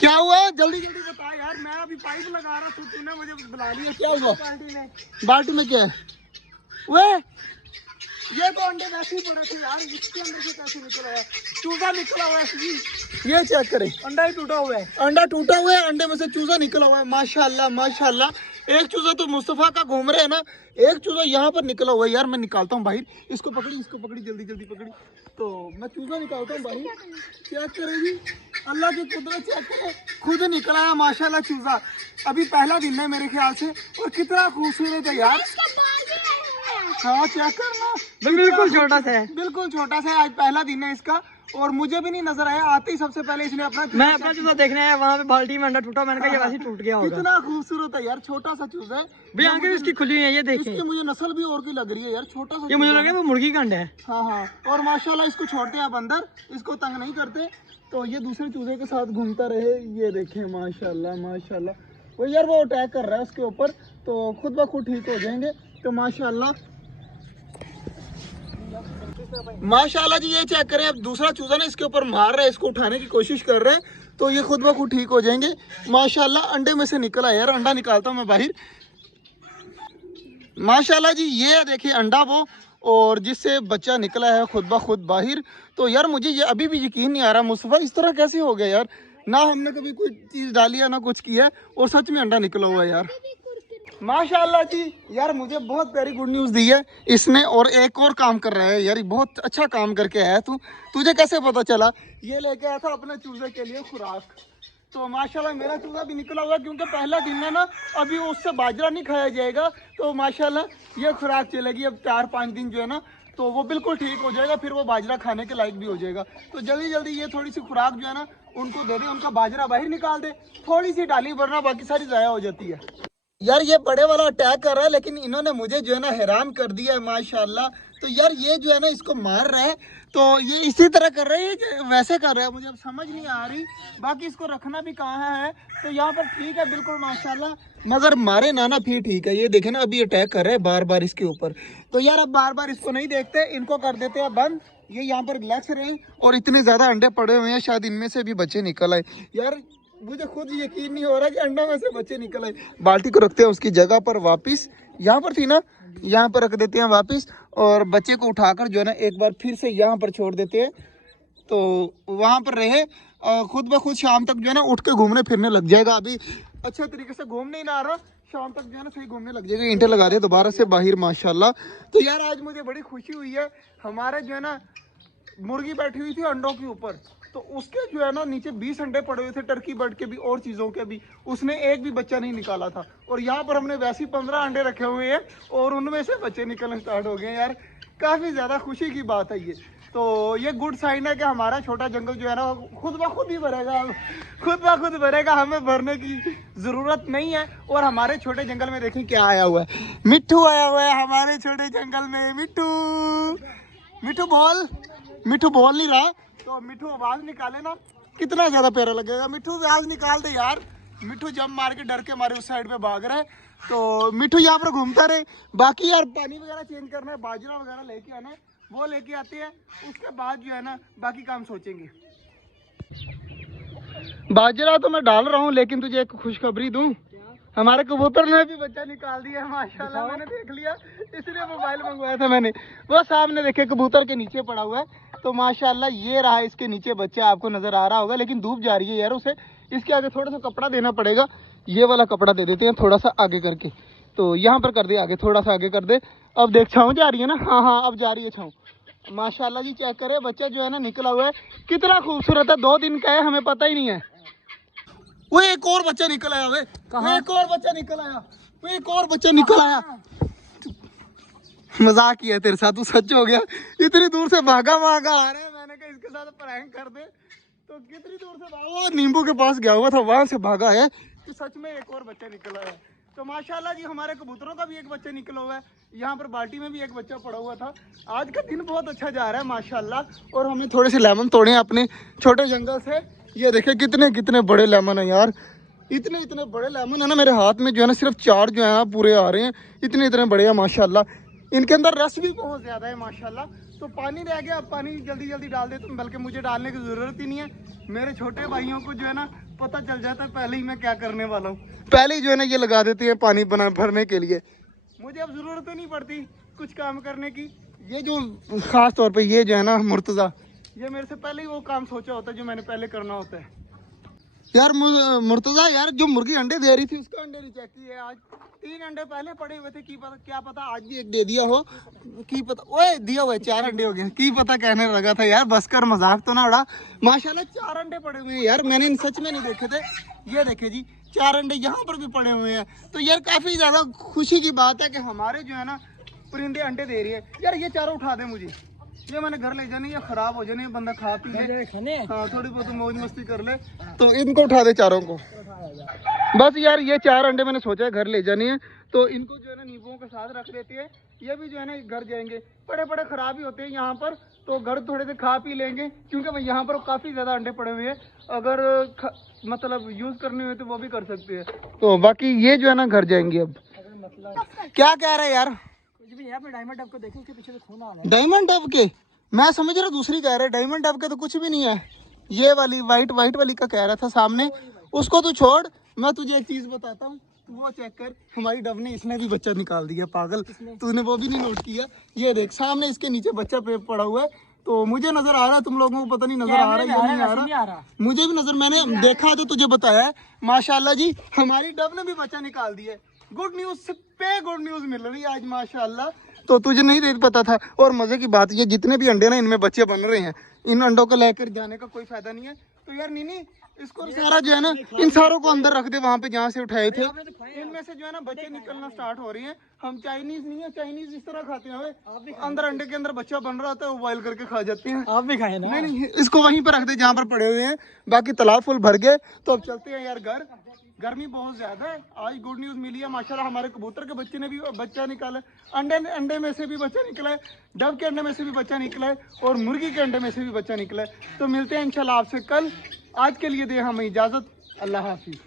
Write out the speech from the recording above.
क्या हुआ? जल्दी जल्दी बता यार, मैं अभी पाइप लगा रहा था, तूने मुझे बुला लिया। क्या हुआ? बाल्टी में क्या है? वे ये तो अंडे वैसे ही पड़े थे यार, इसके अंदर से कैसे निकल आया? चूजा निकला हुआ है। ये चेक करें, अंडा ही टूटा हुआ है। अंडा टूटा हुआ है, अंडे में से चूजा निकला हुआ है। माशाल्लाह माशाल्लाह। एक चूजा तो मुस्तफा का घूम रहे है ना, एक चूजा यहाँ पर निकला हुआ है यार। मैं निकालता हूँ बाहर, इसको पकड़ी जल्दी जल्दी पकड़ी। तो मैं चूजा निकालता हूँ बाहर। चेक करेगी, अल्लाह की कुदरत चेक करे, खुद निकला है माशाल्लाह चूजा। अभी पहला दिन है मेरे ख्याल से, और कितना खूबसूरत है यार। हाँ चेक करना, बिल्कुल छोटा सा है, बिल्कुल छोटा सा है। आज पहला दिन है इसका, और मुझे भी नहीं नजर आया। आते ही सबसे पहले इसने मैं अपना चूजा देखने आया, वहाँ पे बाल्टी में अंडा टूटा, मैंने कहा ये वैसे टूट गया होगा। कितना खूबसूरत है यार, छोटा सा चूजा है। भाई आगे इसकी खुली हुई है, ये देखिए। इसकी मुझे नस्ल भी और की लग रही है यार, छोटा सा। ये मुझे लगा वो मुर्गी का अंडा है। हाँ हाँ, और माशाल्लाह इसको छोड़ते हैं आप अंदर, इसको तंग नहीं करते, तो ये दूसरे चूजे के साथ घूमता रहे। ये देखें माशाल्लाह माशाल्लाह। वो यार वो अटैक कर रहा है उसके ऊपर, तो खुद ब खुद ठीक हो जाएंगे। तो माशाल्लाह माशाल्लाह जी, ये चेक करें, अब दूसरा चूजा ना इसके ऊपर मार रहा है, इसको उठाने की कोशिश कर रहे हैं, तो ये खुद ब खुद ठीक हो जाएंगे माशाल्लाह। अंडे में से निकला यार, अंडा निकालता हूँ मैं बाहर। माशाल्लाह जी, ये देखिए अंडा वो, और जिससे बच्चा निकला है खुद ब खुद बाहर। तो यार मुझे ये अभी भी यकीन नहीं आ रहा मुस्तफा, इस तरह कैसे हो गया यार? ना हमने कभी कोई चीज़ डाली है ना कुछ किया, और सच में अंडा निकला हुआ है यार। माशाल्लाह जी यार, मुझे बहुत प्यारी गुड न्यूज़ दी है इसने, और एक और काम कर रहा है यार, बहुत अच्छा काम करके आया तू। तुझे कैसे पता चला? ये लेके आया था अपने चूजे के लिए खुराक। तो माशाल्लाह मेरा चूजा भी निकला हुआ, क्योंकि पहला दिन है ना, अभी उससे बाजरा नहीं खाया जाएगा। तो माशाल्लाह ये खुराक चलेगी अब 4-5 दिन जो है ना, तो वो बिल्कुल ठीक हो जाएगा, फिर वो बाजरा खाने के लायक भी हो जाएगा। तो जल्दी जल्दी ये थोड़ी सी खुराक जो है ना उनको दे दे, उनका बाजरा बाहर निकाल दे, थोड़ी सी डाली, वरना बाकी सारी ज़ाया हो जाती है। यार ये बड़े वाला अटैक कर रहा है, लेकिन इन्होंने मुझे जो है ना हैरान कर दिया है माशाल्लाह। तो यार ये जो है ना इसको मार रहा है, तो ये इसी तरह कर रहा है, वैसे कर रहा है, मुझे अब समझ नहीं आ रही। बाकी इसको रखना भी कहाँ है, तो यहाँ पर ठीक है बिल्कुल माशाल्लाह, मगर मारे ना फिर ठीक है। ये देखे ना, अभी अटैक कर रहा है बार बार इसके ऊपर। तो यार अब बार बार इसको नहीं देखते, इनको कर देते हैं बंद, ये यहाँ पर रिलैक्स रहे। और इतने ज़्यादा अंडे पड़े हुए हैं, शायद इनमें से भी बच्चे निकल आए यार। मुझे खुद यकीन नहीं हो रहा कि अंडा में से बच्चे निकल आए। बाल्टी को रखते हैं उसकी जगह पर वापस, यहाँ पर थी ना, यहाँ पर रख देते हैं वापस, और बच्चे को उठाकर जो है ना एक बार फिर से यहाँ पर छोड़ देते हैं, तो वहाँ पर रहे, खुद ब खुद शाम तक जो है ना उठ के घूमने फिरने लग जाएगा। अभी अच्छे तरीके से घूम नहीं ना रहा, शाम तक जो है ना सही घूमने लग जाएगा। ईंटें लगा दे दोबारा से बाहर माशाल्लाह। तो यार आज मुझे बड़ी खुशी हुई है, हमारे जो है ना मुर्गी बैठी हुई थी अंडों के ऊपर, तो उसके जो है ना नीचे 20 अंडे पड़े हुए थे, टर्की बर्ड के भी और चीज़ों के भी, उसने एक भी बच्चा नहीं निकाला था। और यहाँ पर हमने वैसे ही 15 अंडे रखे हुए हैं, और उनमें से बच्चे निकलने स्टार्ट हो गए यार। काफ़ी ज़्यादा खुशी की बात है ये। तो ये गुड साइन है कि हमारा छोटा जंगल जो है ना खुद ब खुद ही भरेगा, खुद ब खुद भरेगा, हमें भरने की ज़रूरत नहीं है। और हमारे छोटे जंगल में देखें क्या आया हुआ है, मिट्ठू आया हुआ है हमारे छोटे जंगल में। मिट्ठू मिट्ठू बोल नहीं रहा, तो मिट्ठू आवाज निकाले ना, कितना ज्यादा प्यारा लगेगा। मिट्ठू आवाज निकाल दे यार। मिट्ठू जंप मार के डर के मारे उस साइड पे भाग रहा है, तो मिट्ठू यहाँ पर घूमता रहे। बाकी यार पानी वगैरह चेंज करना है, बाजरा वगैरह लेके आना है, वो लेके आते हैं, उसके बाद जो है ना बाकी काम सोचेंगे। बाजरा तो मैं डाल रहा हूँ, लेकिन तुझे एक खुशखबरी दूं, हमारे कबूतर ने भी बच्चा निकाल दिया माशाल्लाह। मैंने देख लिया, इसलिए मोबाइल मंगवाया था मैंने। वो सामने देखे कबूतर के नीचे पड़ा हुआ है, तो माशाल्लाह ये रहा इसके नीचे बच्चा, आपको नजर आ रहा होगा, लेकिन धूप जा रही है यार उसे। इसके आगे थोड़ा सा कपड़ा देना पड़ेगा, ये वाला कपड़ा दे देते हैं थोड़ा सा आगे करके। तो यहाँ पर कर दे आगे, थोड़ा सा आगे कर दे। अब देख छाँव जा रही है ना, हाँ अब जा रही है छाँव। माशाल्लाह जी चेक करे, बच्चा जो है ना निकला हुआ है, कितना खूबसूरत है। 2 दिन का है, हमें पता ही नहीं है। वो एक और बच्चा निकल आया, वे एक और बच्चा निकल आया, वो एक और बच्चा निकल आया। मजाक किया तेरे साथ, तू सच हो गया। इतनी दूर से भागा आ रहा है, मैंने कहा इसके साथ प्रैंक कर दे। तो कितनी दूर से भागा, नींबू के पास गया हुआ था, वहां से भागा है। तो सच में एक और बच्चा निकला है। तो माशाल्लाह जी हमारे कबूतरों का भी एक बच्चा निकला हुआ है। यहाँ पर बाल्टी में भी एक बच्चा पड़ा हुआ था। आज का दिन बहुत अच्छा जा रहा है माशाल्लाह। और हमने थोड़े से लेमन तोड़े हैं अपने छोटे जंगल से। ये देखे कितने बड़े लेमन है यार, इतने बड़े लेमन है ना। मेरे हाथ में जो है ना सिर्फ 4 जो है पूरे आ रहे हैं, इतने बड़े हैं माशाल्लाह। इनके अंदर रस भी बहुत ज़्यादा है माशाल्लाह। तो पानी रह गया, अब पानी जल्दी डाल देता हूँ, बल्कि मुझे डालने की ज़रूरत ही नहीं है। मेरे छोटे भाइयों को जो है ना पता चल जाता है पहले ही मैं क्या करने वाला हूँ। पहले ही जो है ना ये लगा देते हैं पानी बना भरने के लिए। मुझे अब ज़रूरत ही नहीं पड़ती कुछ काम करने की। ये जो ख़ास तौर पे ये जो है ना मुर्तज़ा, ये मेरे से पहले ही वो काम सोचा होता है जो मैंने पहले करना होता है। यार मुर्तज़ा यार, जो मुर्गी अंडे दे रही थी उसका अंडे नहीं चेक किए आज। 3 अंडे पहले पड़े हुए थे, की पता क्या पता आज भी एक दे दिया हो, की पता। ओए दिया हुआ है, 4 अंडे हो गए, की पता कहने लगा था यार, बस कर, मजाक तो ना उड़ा। माशाल्लाह 4 अंडे पड़े हुए हैं यार, मैंने सच में नहीं देखे थे। ये देखे जी 4 अंडे यहाँ पर भी पड़े हुए हैं। तो यार काफ़ी ज़्यादा खुशी की बात है कि हमारे जो है ना परिंदे अंडे दे रही है। यार ये चारों उठा दे मुझे, ये मैंने घर ले जाने, या खराब हो जाने, बंदा खा पी ले, हाँ थोड़ी बहुत मौज मस्ती कर ले। तो इनको उठा दे चारों को। बस यार ये 4 अंडे मैंने सोचा है घर ले जाने हैं, तो इनको जो है ना नींबुओं के साथ रख देते हैं। ये भी जो है ना घर जाएंगे, बड़े बड़े खराब ही होते हैं यहाँ पर, तो घर थोड़े से खा पी लेंगे, क्योंकि यहाँ पर काफ़ी ज़्यादा अंडे पड़े हुए हैं। अगर मतलब यूज़ करने हुए तो वो भी कर सकते हैं। तो बाकी ये जो है ना घर जाएंगे अब। क्या कह रहे हैं यार? डायमंड डब को देखो, उसके पीछे तो खून आ रहा है। डायमंड डब के? मैं समझ रहा दूसरी कह रहे, डायमंड डब के तो कुछ भी नहीं है। ये वाली वाइट वाली का कह रहा था सामने, उसको तू छोड़। मैं तुझे एक चीज बताता हूँ, तू वो चेक कर, हमारी डब ने, इसने भी बच्चा निकाल दिया। पागल, तूने वो भी नहीं नोट किया? ये देख सामने इसके नीचे बच्चा पे पड़ा हुआ है। तो मुझे नजर आ रहा है, तुम लोगों को पता नहीं नजर आ रहा है या नहीं आ रहा। मुझे भी नजर, मैंने देखा तो तुझे बताया है। माशाल्लाह जी हमारी डब ने भी बच्चा निकाल दिया। गुड न्यूज पे गुड न्यूज मिल रही है आज माशाल्लाह। तो तुझे नहीं पता था। और मजे की बात ये, जितने भी अंडे ना इनमें बच्चे बन रहे हैं, इन अंडों को लेकर जाने का कोई फायदा नहीं है। तो यार नीनी, इसको सारा जो है ना, इन सारों को अंदर रख दे, वहाँ पे जहाँ से उठाए थे। इनमें से जो है ना बच्चे निकलना स्टार्ट हो रही हैं। हम चाइनीज नहीं है, चाइनीज इस तरह खाते हैं, अंदर अंडे के अंदर बच्चा बन रहा होता है, वो बॉयल करके खा जाते हैं। आप भी खाए ना? नहीं, इसको वहीं पर रख दे जहाँ पर पड़े हुए हैं। बाकी तालाब फुल भर गए, तो अब चलते हैं यार घर। गर्मी बहुत ज्यादा है। आज गुड न्यूज मिली है माशाल्लाह, हमारे कबूतर के बच्चे ने भी बच्चा निकाला है, अंडे में से भी बच्चा निकला है, डब के अंडे में से भी बच्चा निकला है, और मुर्गी के अंडे में से भी बच्चा निकला है। तो मिलते हैं इंशाल्लाह आपसे कल। आज के लिए दे हमें इजाजत। अल्लाह हाफिज।